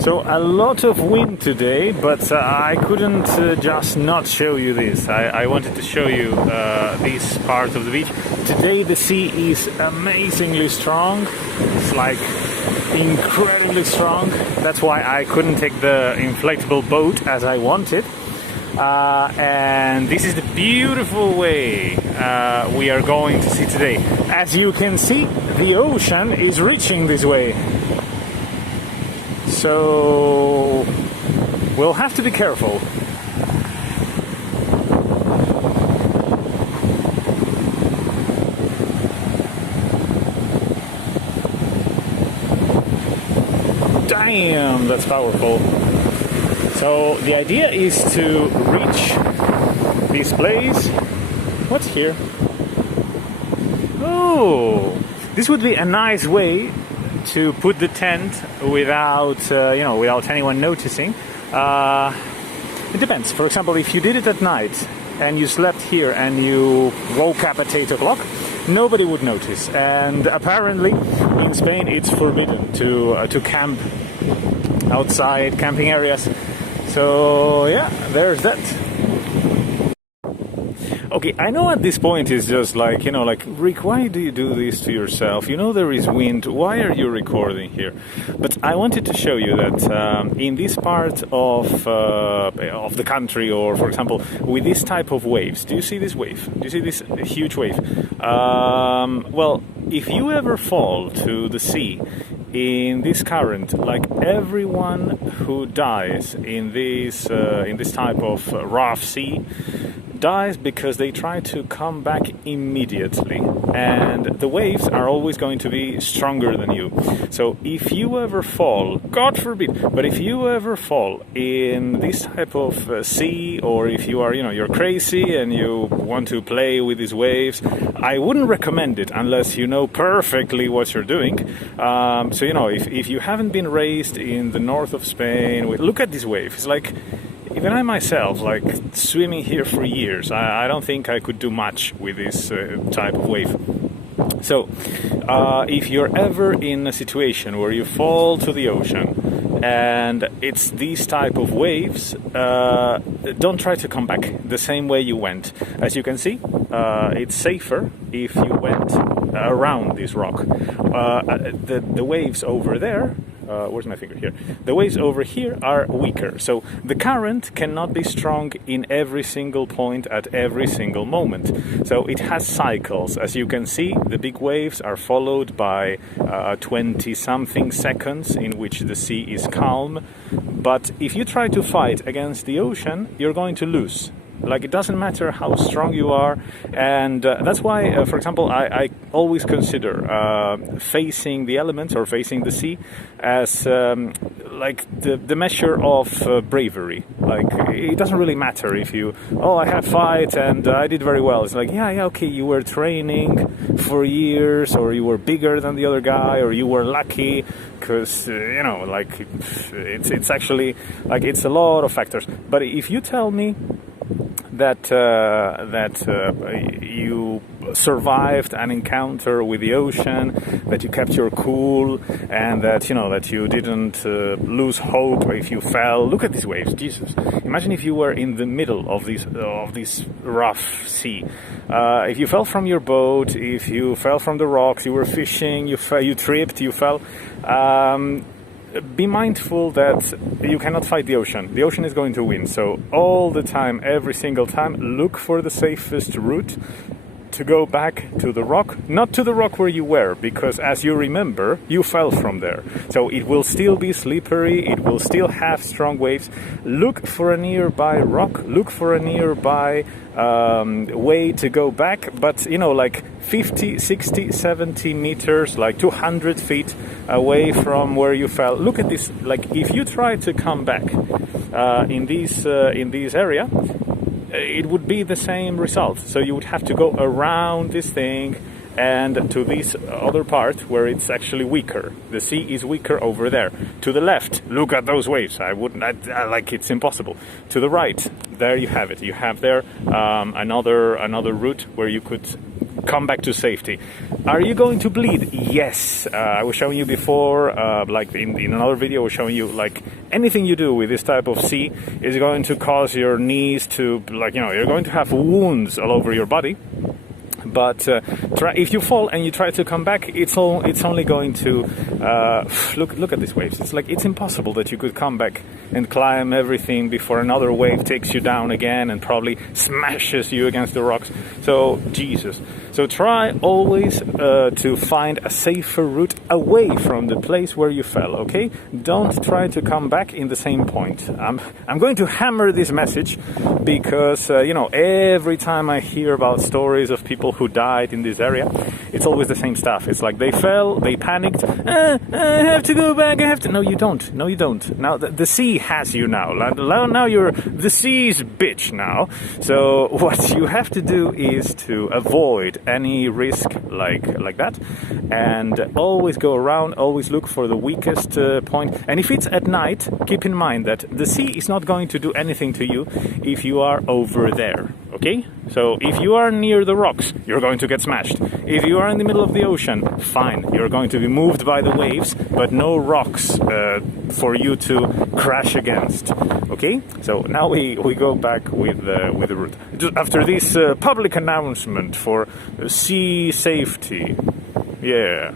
So a lot of wind today, but I couldn't just not show you this. I wanted to show you this part of the beach. Today the sea is amazingly strong. It's like incredibly strong. That's why I couldn't take the inflatable boat as I wanted. And this is the beautiful way we are going to see today. As you can see, the ocean is reaching this way. So we'll have to be careful. Damn, that's powerful. So the idea is to reach this place. What's here? Oh, this would be a nice way to put the tent without, without anyone noticing. It depends. For example, if you did it at night and you slept here and you woke up at 8 o'clock, nobody would notice. And apparently, in Spain, it's forbidden to camp outside camping areas. So yeah, there's that. Okay, I know at this point it's just like, Rick, why do you do this to yourself? You know there is wind, why are you recording here? But I wanted to show you that in this part of the country, or for example, with this type of waves, do you see this wave? Do you see this huge wave? Well, if you ever fall to the sea in this current, like everyone who dies in this type of rough sea, dies because they try to come back immediately, and the waves are always going to be stronger than you. So if you ever fall, God forbid, but if you ever fall in this type of sea, or if you are, you're crazy and you want to play with these waves, I wouldn't recommend it unless you know perfectly what you're doing. So if you haven't been raised in the north of Spain, look at this wave. It's like, even I myself, like swimming here for years, I don't think I could do much with this type of wave. So, if you're ever in a situation where you fall to the ocean and it's these type of waves, don't try to come back the same way you went. As you can see, it's safer if you went around this rock. The waves over there, where's my finger here? The waves over here are weaker, so the current cannot be strong in every single point at every single moment. So it has cycles. As you can see, the big waves are followed by 20-something seconds in which the sea is calm. But if you try to fight against the ocean, you're going to lose. Like, it doesn't matter how strong you are, and that's why, for example, I always consider facing the elements or facing the sea as like the measure of bravery. Like, it doesn't really matter if you, I had fight and I did very well. It's like, yeah, okay, you were training for years, or you were bigger than the other guy, or you were lucky, because it's actually, like, it's a lot of factors. But if you tell me that you survived an encounter with the ocean, that you kept your cool, and that you didn't lose hope if you fell. Look at these waves, Jesus! Imagine if you were in the middle of this rough sea. If you fell from your boat, if you fell from the rocks, you were fishing, you tripped, you fell. Be mindful that you cannot fight the ocean. The ocean is going to win. So all the time, every single time, look for the safest route to go back to the rock, not to the rock where you were, because as you remember, you fell from there. So it will still be slippery, it will still have strong waves. Look for a nearby rock, look for a nearby way to go back, but like 50, 60, 70 meters, like 200 feet away from where you fell. Look at this. Like, if you try to come back in this area, it would be the same result. So you would have to go around this thing and to this other part where it's actually weaker. The sea is weaker over there. To the left, look at those waves. It's impossible. To the right, there you have it. You have there another route where you could come back to safety. Are you going to bleed? Yes. I was showing you before, like in another video, I was showing you like anything you do with this type of sea is going to cause your knees to, like, you know, you're going to have wounds all over your body. But if you fall and you try to come back, it's only going to look at these waves. It's like it's impossible that you could come back and climb everything before another wave takes you down again and probably smashes you against the rocks. So Jesus. So try always to find a safer route away from the place where you fell. Okay? Don't try to come back in the same point. I'm going to hammer this message because you know, every time I hear about stories of people who died in this area, it's always the same stuff. It's like they fell, they panicked, I have to go back, I have to... No, you don't. No, you don't. Now, the sea has you now. Now you're the sea's bitch now. So what you have to do is to avoid any risk like that, and always go around, always look for the weakest point. And if it's at night, keep in mind that the sea is not going to do anything to you if you are over there. Okay? So if you are near the rocks, you're going to get smashed. If you are in the middle of the ocean, fine, you're going to be moved by the waves, but no rocks for you to crash against. Okay? So now we go back with the route. Just after this public announcement for sea safety. Yeah.